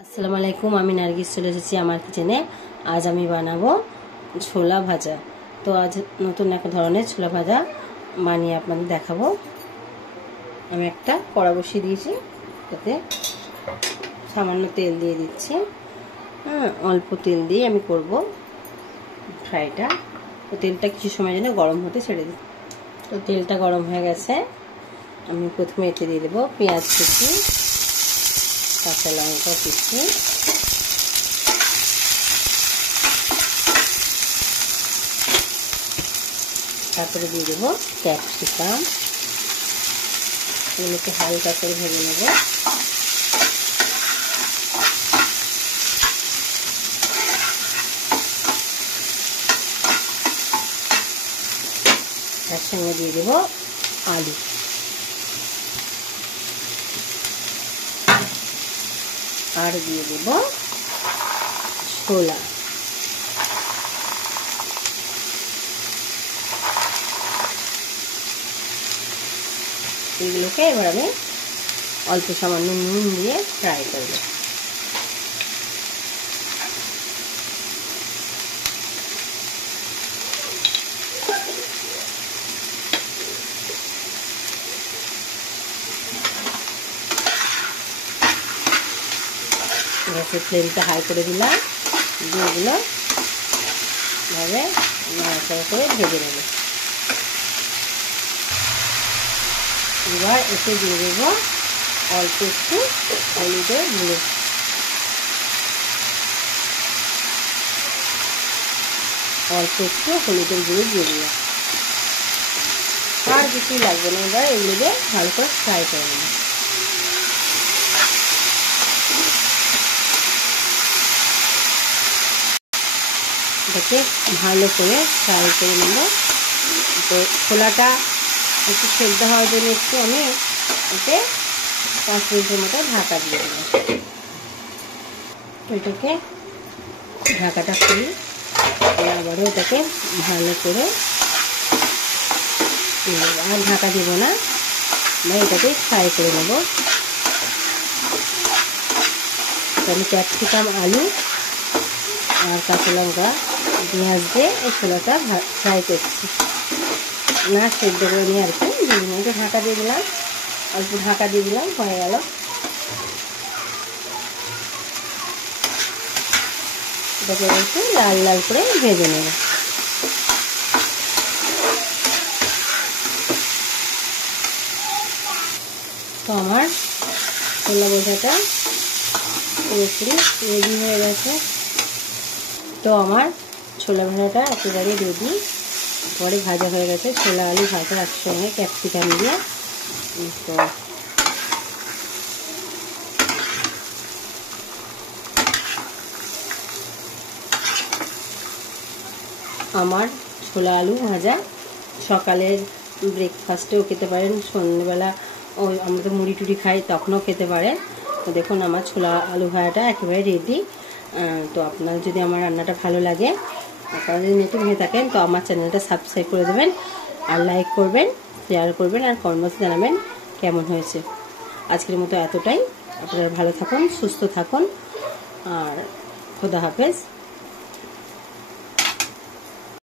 আসসালামু আলাইকুম, আমি নার্গিস চলে এসেছি আমার কিচেনে। আজ আমি বানাবো ছোলা ভাজা। তো আজ নতুন এক ধরনের ছোলা ভাজা বানিয়ে আপনাদের দেখাবো। আমি একটা কড়া বসিয়ে দিয়েছি, তাতে সামান্য তেল দিয়ে দিচ্ছি। অল্প তেল দিয়ে আমি করব ফ্রাইটা। তো তেলটা কিছু সময় জন্য গরম হতে ছেড়ে দিই। তো তেলটা গরম হয়ে গেছে, আমি প্রথমে এতে দিয়ে দেবো পেঁয়াজ কুচি, কাঁচা লঙ্কা কুচি, তারপরে দিয়ে দেবো ক্যাপসিকাম। এগুলোকে হালকা করে ভেজে নেব। তার সঙ্গে দিয়ে দেবো আলু, আর দিয়ে দেবো ছোলা। এগুলোকে এবার আমি অল্প সামান্য নুন দিয়ে ফ্রাই করব। গ্যাসের ফ্লেমটা হাই করে দিলাম, দিয়ে এগুলো ভাবে নাড়াচাড়া করে ভেজে নেব। এবার এতে দিয়ে দেবো অল্প একটু হলুদের গুঁড়ো, দিয়ে দিলাম। আর কিছুই লাগবে না। এবার এগুলোকে ভালো করে ফ্রাই করে নেব। এটাকে ভালো করে ফ্রাই করে নেব। তো ছোলাটা একটু সেদ্ধ হওয়ার জন্য একটু আমি এতে 5 মিনিটের মতো ঢাকা দিয়ে দেবো। এটাকে ঢাকাটা খুলি, আবারও এটাকে ভালো করে আর ঢাকা দিব না, এটাকে ফ্রাই করে নেব। আমি ক্যাপসিকাম, আলু আর কাঁচা লঙ্কা, পেঁয়াজ দিয়ে এই ছোলাটা ফ্রাই করছি, না সেদ্ধ করে নিয়ে আর কি। একটু ঢাকা দিয়ে দিলাম, অল্প ঢাকা দিয়ে দিলাম, হয়ে গেল। এটাকে একটু লাল লাল করে ভেজে নেব। তো আমার ছোলা ভাজাটা পুরোপুরি রেডি হয়ে গেছে। তো আমার ছোলা ভাজাটা একেবারে রেডি, পরে ভাজা হয়ে গেছে। ছোলা আলু ভাজা একসঙ্গে ক্যাপসিকাম দিয়ে। তো আমার ছোলা আলু ভাজা সকালের ব্রেকফাস্টেও খেতে পারেন, সন্ধ্যেবেলা আমরা তো মুড়ি টুড়ি খাই তখনও খেতে পারেন। তো দেখুন আমার ছোলা আলু ভাজাটা একেবারে রেডি। তো আপনার যদি আমার রান্নাটা ভালো লাগে, আপনারা যদি নতুন হয়ে থাকেন তো আমার চ্যানেলটা সাবস্ক্রাইব করে দেবেন, আর লাইক করবেন, শেয়ার করবেন, আর কমেন্টে জানাবেন কেমন হয়েছে। আজকের মতো এতটাই। আপনারা ভালো থাকুন, সুস্থ থাকুন, আর খোদা হাফেজ।